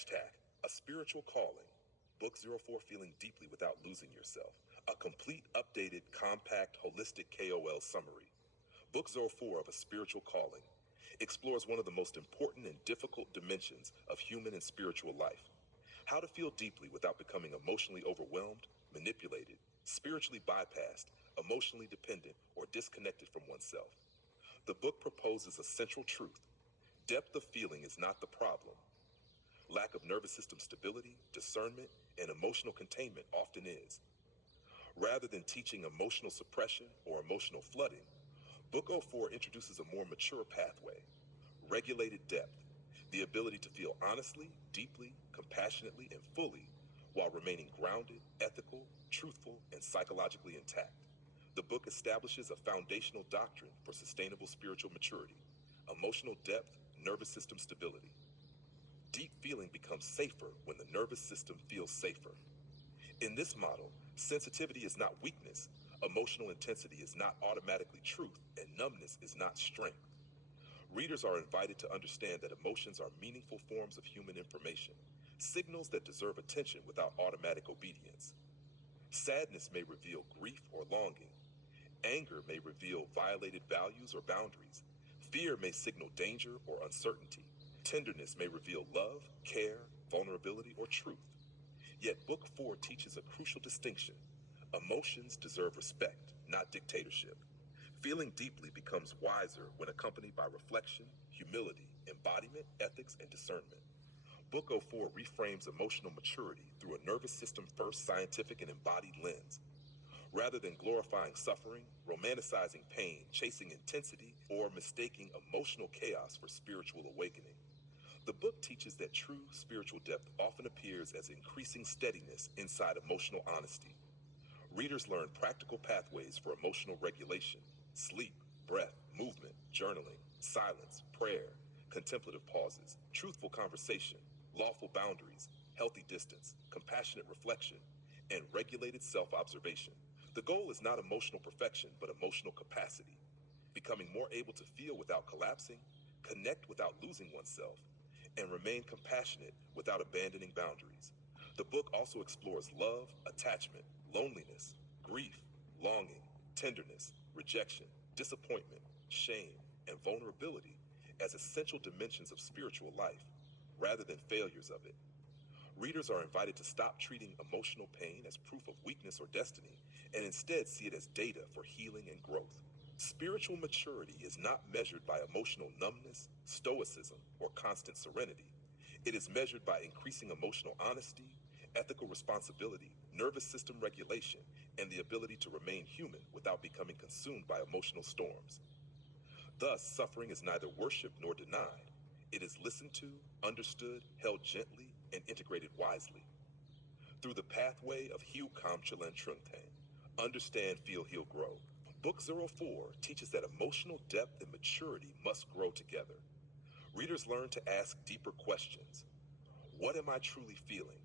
Hashtag A Spiritual Calling. Book 04 Feeling Deeply Without Losing Yourself. A complete, updated, compact, holistic KOL summary. Book 04 of A Spiritual Calling explores one of the most important and difficult dimensions of human and spiritual life. How to feel deeply without becoming emotionally overwhelmed, manipulated, spiritually bypassed, emotionally dependent, or disconnected from oneself. The book proposes a central truth. Depth of feeling is not the problem. Lack of nervous system stability, discernment, and emotional containment often is. Rather than teaching emotional suppression or emotional flooding, Book 04 introduces a more mature pathway. Regulated depth, the ability to feel honestly, deeply, compassionately, and fully while remaining grounded, ethical, truthful, and psychologically intact. The book establishes a foundational doctrine for sustainable spiritual maturity: emotional depth, nervous system stability. Deep feeling becomes safer when the nervous system feels safer. In this model, sensitivity is not weakness, emotional intensity is not automatically truth, and numbness is not strength. Readers are invited to understand that emotions are meaningful forms of human information, signals that deserve attention without automatic obedience. Sadness may reveal grief or longing. Anger may reveal violated values or boundaries. Fear may signal danger or uncertainty. Tenderness may reveal love, care, vulnerability, or truth. Yet Book 4 teaches a crucial distinction. Emotions deserve respect, not dictatorship. Feeling deeply becomes wiser when accompanied by reflection, humility, embodiment, ethics, and discernment. Book 04 reframes emotional maturity through a nervous system first scientific and embodied lens. Rather than glorifying suffering, romanticizing pain, chasing intensity, or mistaking emotional chaos for spiritual awakening, the book teaches that true spiritual depth often appears as increasing steadiness inside emotional honesty. Readers learn practical pathways for emotional regulation: sleep, breath, movement, journaling, silence, prayer, contemplative pauses, truthful conversation, lawful boundaries, healthy distance, compassionate reflection, and regulated self-observation. The goal is not emotional perfection, but emotional capacity, becoming more able to feel without collapsing, connect without losing oneself, and remain compassionate without abandoning boundaries. The book also explores love, attachment, loneliness, grief, longing, tenderness, rejection, disappointment, shame, and vulnerability as essential dimensions of spiritual life, rather than failures of it. Readers are invited to stop treating emotional pain as proof of weakness or destiny, and instead see it as data for healing and growth. Spiritual maturity is not measured by emotional numbness, stoicism, or constant serenity. It is measured by increasing emotional honesty, ethical responsibility, nervous system regulation, and the ability to remain human without becoming consumed by emotional storms. Thus, suffering is neither worshiped nor denied. It is listened to, understood, held gently, and integrated wisely. Through the pathway of Heal, Calm, Chilen, Trungtang, Understand, Feel, Heal, Grow, Book 04 teaches that emotional depth and maturity must grow together. Readers learn to ask deeper questions. What am I truly feeling?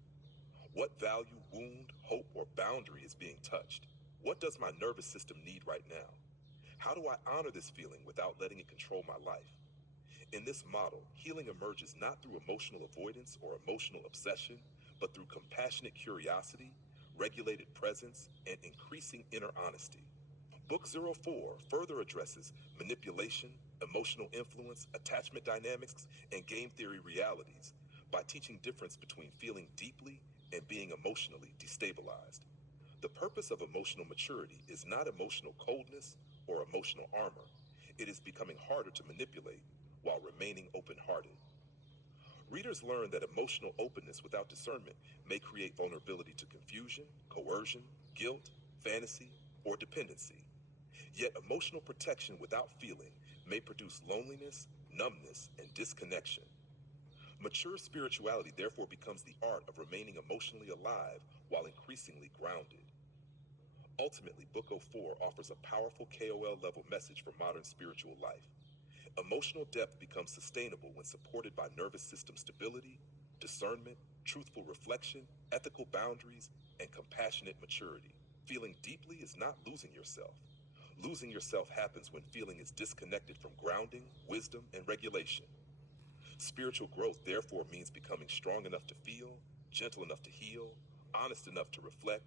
What value, wound, hope, or boundary is being touched? What does my nervous system need right now? How do I honor this feeling without letting it control my life? In this model, healing emerges not through emotional avoidance or emotional obsession, but through compassionate curiosity, regulated presence, and increasing inner honesty. Book 04 further addresses manipulation, emotional influence, attachment dynamics, and game theory realities by teaching difference between feeling deeply and being emotionally destabilized. The purpose of emotional maturity is not emotional coldness or emotional armor. It is becoming harder to manipulate while remaining open-hearted. Readers learn that emotional openness without discernment may create vulnerability to confusion, coercion, guilt, fantasy, or dependency. Yet emotional protection without feeling may produce loneliness, numbness, and disconnection. Mature spirituality therefore becomes the art of remaining emotionally alive while increasingly grounded. Ultimately, Book 04 offers a powerful KOL level message for modern spiritual life. Emotional depth becomes sustainable when supported by nervous system stability, discernment, truthful reflection, ethical boundaries, and compassionate maturity. Feeling deeply is not losing yourself. Losing yourself happens when feeling is disconnected from grounding, wisdom, and regulation. Spiritual growth, therefore, means becoming strong enough to feel, gentle enough to heal, honest enough to reflect,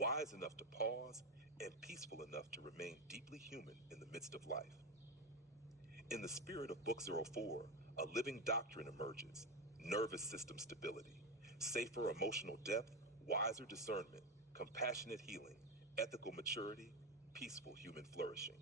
wise enough to pause, and peaceful enough to remain deeply human in the midst of life. In the spirit of Book 04, a living doctrine emerges: nervous system stability, safer emotional depth, wiser discernment, compassionate healing, ethical maturity, peaceful human flourishing.